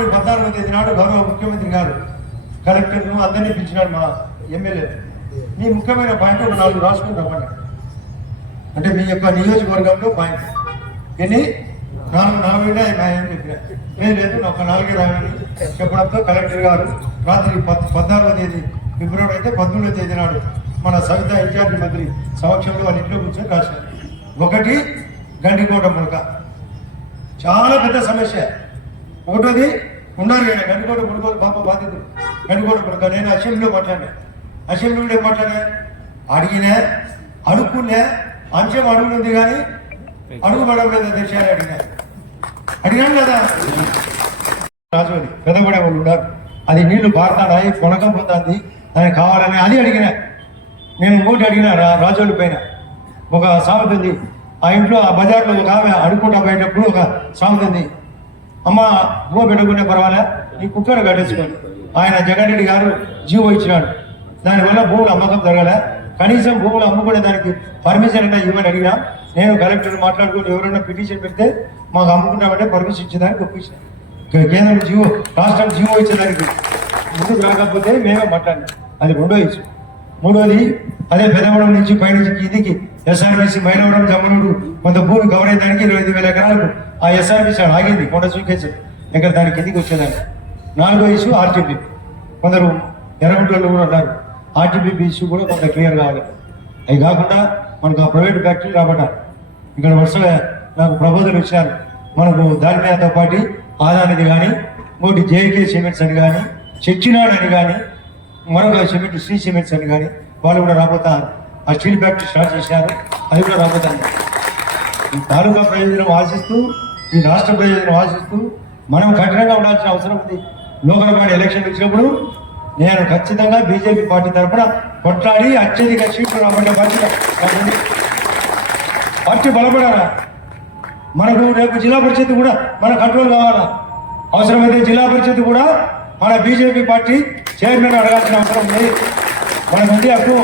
14వ తేదీ నాడు గౌరవ ముఖ్యమంత్రి గారు కలెక్టర్ను అందరినీ పిలిచినాడు. మా ఎమ్మెల్యే మీ ముఖ్యమైన పాయింట్ ఒక 4 రాసుకుని రమ్మన్నాడు. అంటే మీ యొక్క నియోజకవర్గంలో పాయింట్ ఎన్ని 4 లేదు ఒక 4 రాయాలని చెప్పడంతో కలెక్టర్ గారు రాత్రి 16వ తేదీ ఫిబ్రవరి అయితే 19వ తేదీ నాడు మన సవిత ఇన్ఛార్జి మంత్రి సమక్షంలో వాళ్ళ ఇంట్లో కూర్చొని రాశారు. ఒకటి గండికోట ముడక చాలా పెద్ద సమస్య. ఒకటోది ఉన్నారు గండికోట ముడకలు పాప బాధితులు గండికోట ముడక. నేను అసెంబ్లీలో మాట్లాడినా. అసెంబ్లీలో ఏం మాట్లాడా? అడిగినా అడుక్కున్నా అంశం అడుగుతుంది కానీ అడుగుపడడం లేదా దేశాన్ని అడిగాను కదా. రాజుని పెద్దపడే వాళ్ళు ఉన్నారు. అది నీళ్లు పారుతాడాయి కొనకం పోతుంది దానికి కావాలని అది అడిగినా. నేను ఇంకోటి అడిగిన రాజోళ్ళ పైన ఒక సామెత ఉంది. ఆ ఇంట్లో ఆ బజార్లో ఒక ఆమె అడుక్కుంటా పోయేటప్పుడు ఒక సామెత ఉంది. అమ్మ బువ్వ పెట్టుకునే పర్వాలే ఈ కుక్కను కట్టేసుకోండి. ఆయన జగన్ రెడ్డి గారు జీవో ఇచ్చినాడు. దానివల్ల భూములు అమ్మకం జరగలే. కనీసం భూములు అమ్ముకునే దానికి పర్మిషన్ అంటే ఇవ్వని అడిగినా. నేను కలెక్టర్ మాట్లాడుకుని ఎవరైనా పిటిషన్ పెడితే మాకు అమ్ముకుంటామంటే పర్మిషన్ ఇచ్చేదానికి ఒప్పించాను. కేంద్రం జీవో రాష్ట్రం జీవో ఇచ్చేదానికి ముందుకు రాకపోతే మేమే మాట్లాడినాం. అది 2వ ఇష్యూ. 3వది అదే పెదవడం నుంచి పైనుంచి కిందికి ఎస్ఆర్బీసీ మైలవరం జమ్మనుడు కొంత భూమి కవర్ అయ్యేదానికి 25,000 ఎకరాలకు ఆ ఎస్ఆర్బీసీ ఆగింది. కొండ చూకేసి ఇక్కడ దాని కిందికి వచ్చేదాన్ని. 4వ ఇష్యూ ఆర్టీపీ. కొందరు ఎర్రగుంటలు కూడా ఉన్నారు. ఆర్టీపీ ఇష్యూ కూడా కొంత క్లియర్ కావాలి. అవి కాకుండా మనకు ఆ ప్రైవేట్ ఫ్యాక్టరీ రాబట్టాలి. ఇక్కడ వరుసగా నాకు ప్రపోజల్ ఇచ్చినారు. మనకు దాని మీదతో పాటు ఆదానిది కానీ ఇంకోటి జేకే సిమెంట్స్ అని కానీ చెచ్చినాడు అని కానీ మరొక సిమెంట్ శ్రీ సిమెంట్స్ అని కానీ వాళ్ళు కూడా రాబోతారు. ఆ స్టీల్ ఫ్యాక్టరీ స్టార్ట్ చేశారు. అది కూడా రాబోతాను. ఈ తాలూకా ప్రయోజనం ఆశిస్తూ ఈ రాష్ట్ర ప్రయోజనం ఆశిస్తూ మనం కఠినంగా ఉండాల్సిన అవసరం ఉంది. లోకల్ బాడీ ఎలక్షన్ వచ్చినప్పుడు నేను ఖచ్చితంగా బీజేపీ పార్టీ తరఫున కొట్లాడి అత్యధిక సీట్లు రాబట్టే పార్టీ బలపడాలా. మనకు రేపు జిల్లా పరిషత్ కూడా మన కంట్రోల్ కావాలా. అవసరమైతే జిల్లా పరిషత్ కూడా మన బీజేపీ పార్టీ చైర్మన్ అడగాల్సిన అవసరం లేదు. మనకు ఉంది హక్కు.